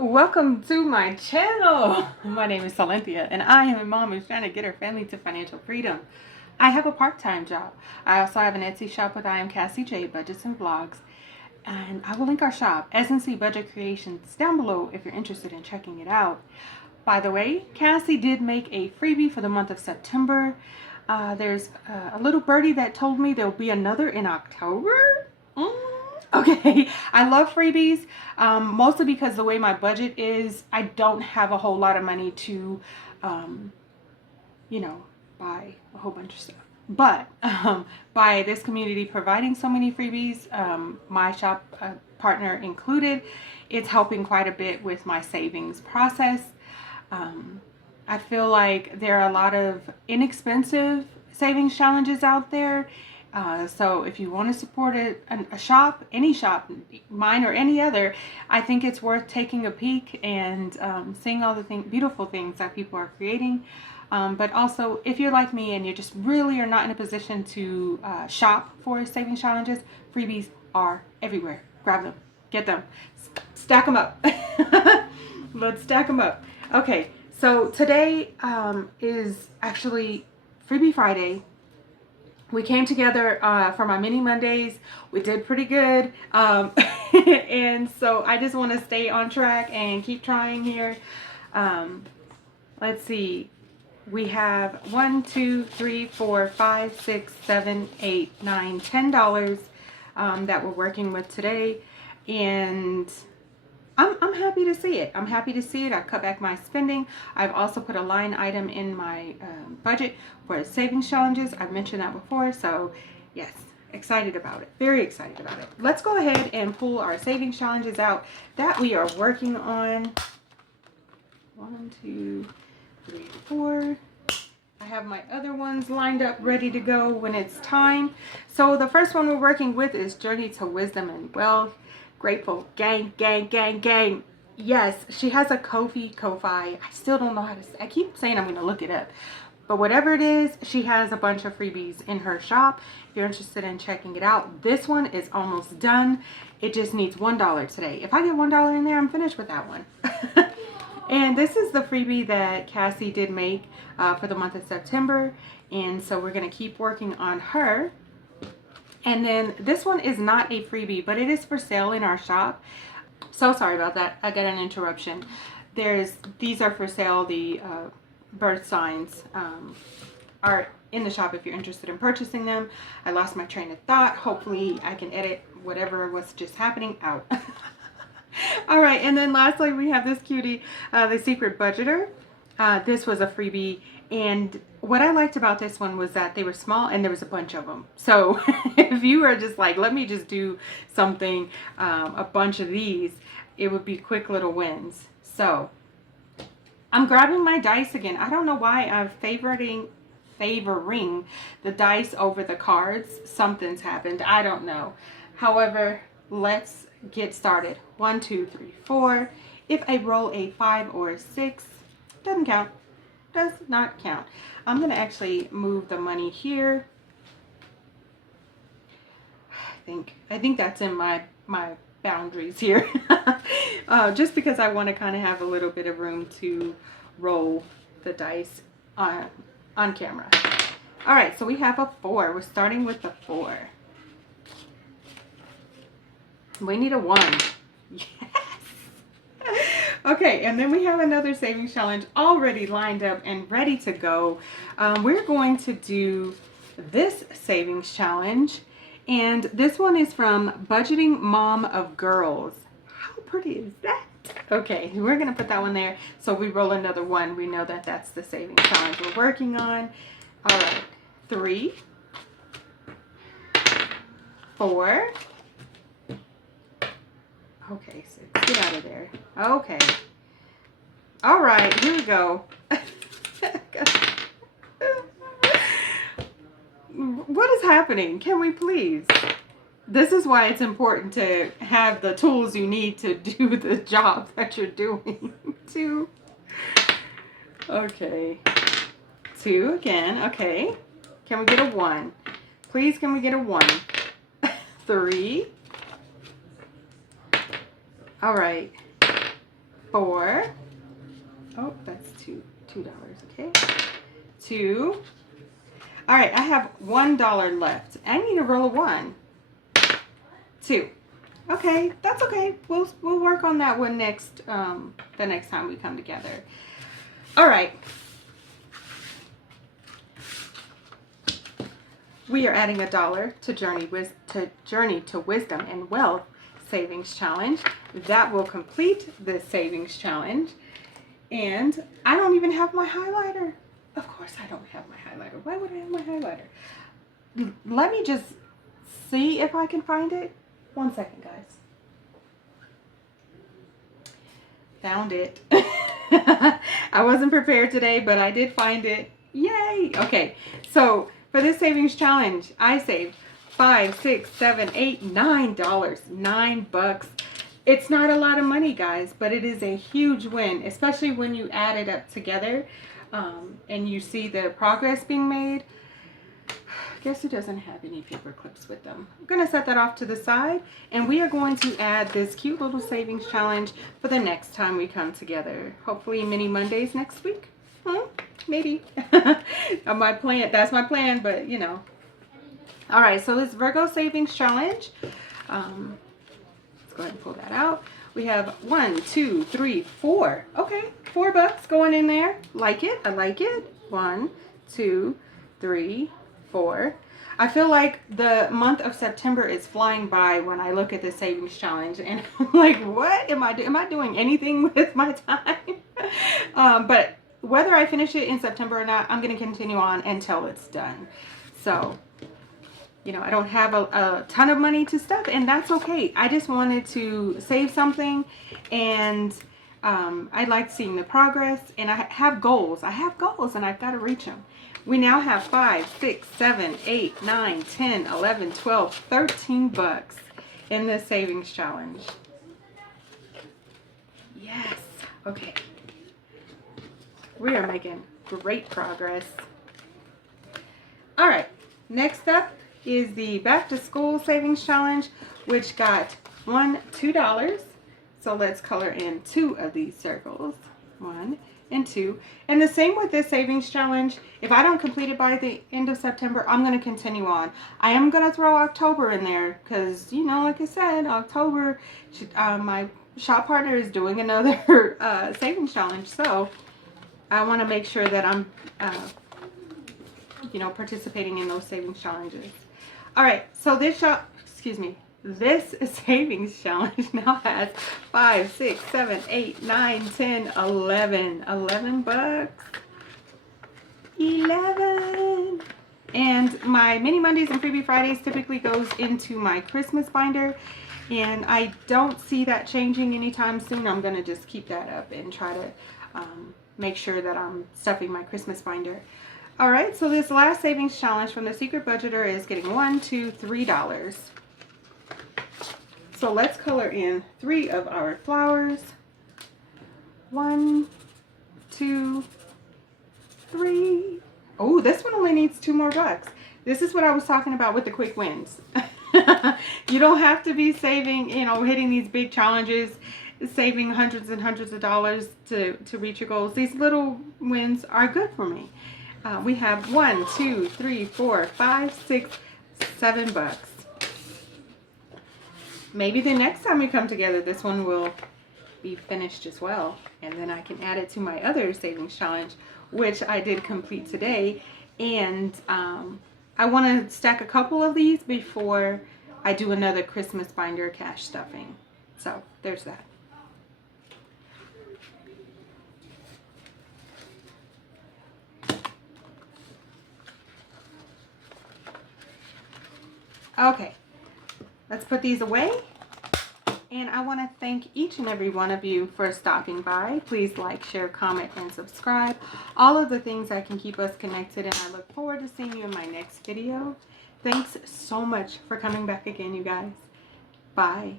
Welcome to my channel. My name is Silynthia and I am a mom who's trying to get her family to financial freedom. I have a part-time job. I also have an Etsy shop with SilynthiaC Budgets and Vlogs. And I will link our shop, SilynthiaC Budget Creations, down below if you're interested in checking it out. By the way, Cassie did make a freebie for the month of September. There's a little birdie that told me there'll be another in October. Okay, I love freebies, mostly because the way my budget is, I don't have a whole lot of money to, buy a whole bunch of stuff. But by this community providing so many freebies, my shop partner included, it's helping quite a bit with my savings process. I feel like there are a lot of inexpensive savings challenges out there. So if you want to support a shop, any shop, mine or any other, I think it's worth taking a peek and seeing all the beautiful things that people are creating. But also, if you're like me and you just really are not in a position to shop for savings challenges, freebies are everywhere. Grab them, get them, stack them up. Let's stack them up. Okay, so today is actually Freebie Friday. We came together for my mini Mondays. We did pretty good. And so I just want to stay on track and keep trying here. Let's see. We have $10 that we're working with today. And I'm happy to see it. I'm happy to see it. I've cut back my spending. I've also put a line item in my budget for savings challenges. I've mentioned that before. So yes, excited about it. Very excited about it. Let's go ahead and pull our savings challenges out that we are working on. 1, 2, 3, 4. I have my other ones lined up ready to go when it's time. So the first one we're working with is Journey to Wisdom and Wealth. Grateful gang. Yes, she has a Ko-fi. I still don't know how to say. I keep saying I'm going to look it up. But whatever it is, she has a bunch of freebies in her shop. If you're interested in checking it out, this one is almost done. It just needs $1 today. If I get $1 in there, I'm finished with that one. And this is the freebie that Cassie did make for the month of September. And so we're going to keep working on her. And then this one is not a freebie, but it is for sale in our shop. So sorry about that. I got an interruption. These are for sale. The birth signs are in the shop if you're interested in purchasing them. I lost my train of thought. Hopefully I can edit whatever was just happening out. All right, and then lastly we have this cutie, the Secret Budgeter. This was a freebie, and what I liked about this one was that they were small and there was a bunch of them. So if you were just like, let me just do something, a bunch of these, it would be quick little wins. So I'm grabbing my dice again. I don't know why I'm favoring the dice over the cards. Something's happened. I don't know. However, let's get started. 1, 2, 3, 4. If I roll a 5 or a 6, doesn't count. Does not count. I'm going to actually move the money here. I think that's in my boundaries here. Just because I want to kind of have a little bit of room to roll the dice on camera. All right, so we have a 4. We're starting with the 4. We need a 1. Yes. Okay, and then we have another savings challenge already lined up and ready to go. We're going to do this savings challenge, and this one is from Budgeting Mom of Girls. How pretty is that? Okay, we're going to put that one there. So we roll another 1. We know that that's the savings challenge we're working on. All right, 3, 4. Okay, 6. Get out of there. Okay. All right, here we go. What is happening? Can we please? This is why it's important to have the tools you need to do the job that you're doing. 2. Okay. 2 again. Okay. Can we get a 1? Please, can we get a 1? 3. All right. 4. Oh, that's $2. Okay. 2. All right, I have $1 left. I need a roll of 1. 2. Okay, that's okay. We'll work on that one next the next time we come together. All right. We are adding $1 to Journey to Wisdom and Wealth Savings Challenge. That will complete the savings challenge. And I don't even have my highlighter. Of course I don't have my highlighter. Why would I have my highlighter? Let me just see if I can find it. 1 second, guys. Found it. I wasn't prepared today, but I did find it. Yay! Okay, so for this savings challenge, I saved $5, $6, $7, $8, $9, $9. It's not a lot of money, guys, but it is a huge win, especially when you add it up together and you see the progress being made. Guess it doesn't have any paper clips with them. I'm going to set that off to the side, and we are going to add this cute little savings challenge for the next time we come together. Hopefully mini Mondays next week. Maybe. My plan, that's my plan, but you know. All right, so this Virgo savings challenge. Let's go ahead and pull that out. We have 1, 2, 3, 4. Okay, $4 going in there. Like it. I like it. 1, 2, 3, 4. I feel like the month of September is flying by when I look at the savings challenge, and I'm like, what am I doing? Am I doing anything with my time? But whether I finish it in September or not, I'm going to continue on until it's done. So, you know, I don't have a ton of money to stuff, and that's okay. I just wanted to save something, and I like seeing the progress, and I have goals. I have goals, and I've got to reach them. We now have 5, 6, 7, 8, 9, 10, 11, 12, $13 in this savings challenge. Yes. Okay. We are making great progress. All right. Next up is the Back to School Savings Challenge, which got $2. So let's color in 2 of these circles. 1 and 2. And the same with this savings challenge. If I don't complete it by the end of September, I'm going to continue on. I am going to throw October in there because, you know, like I said, October, my shop partner is doing another savings challenge. So I want to make sure that I'm, you know, participating in those savings challenges. All right, so this savings challenge now has 5, 6, 7, 8, 9, 10, 11. $11. 11. And my Mini Mondays and Freebie Fridays typically goes into my Christmas binder. And I don't see that changing anytime soon. I'm going to just keep that up and try to make sure that I'm stuffing my Christmas binder. All right, so this last savings challenge from the Secret Budgeter is getting $1, $2, $3. So let's color in 3 of our flowers. 1, 2, 3. Oh, this one only needs 2 more bucks. This is what I was talking about with the quick wins. You don't have to be saving, you know, hitting these big challenges, saving hundreds and hundreds of dollars to reach your goals. These little wins are good for me. We have 1, 2, 3, 4, 5, 6, $7. Maybe the next time we come together, this one will be finished as well. And then I can add it to my other savings challenge, which I did complete today. And I want to stack a couple of these before I do another Christmas binder cash stuffing. So there's that. Okay, let's put these away. And I want to thank each and every one of you for stopping by. Please like, share, comment, and subscribe. All of the things that can keep us connected, and I look forward to seeing you in my next video. Thanks so much for coming back again, you guys. Bye.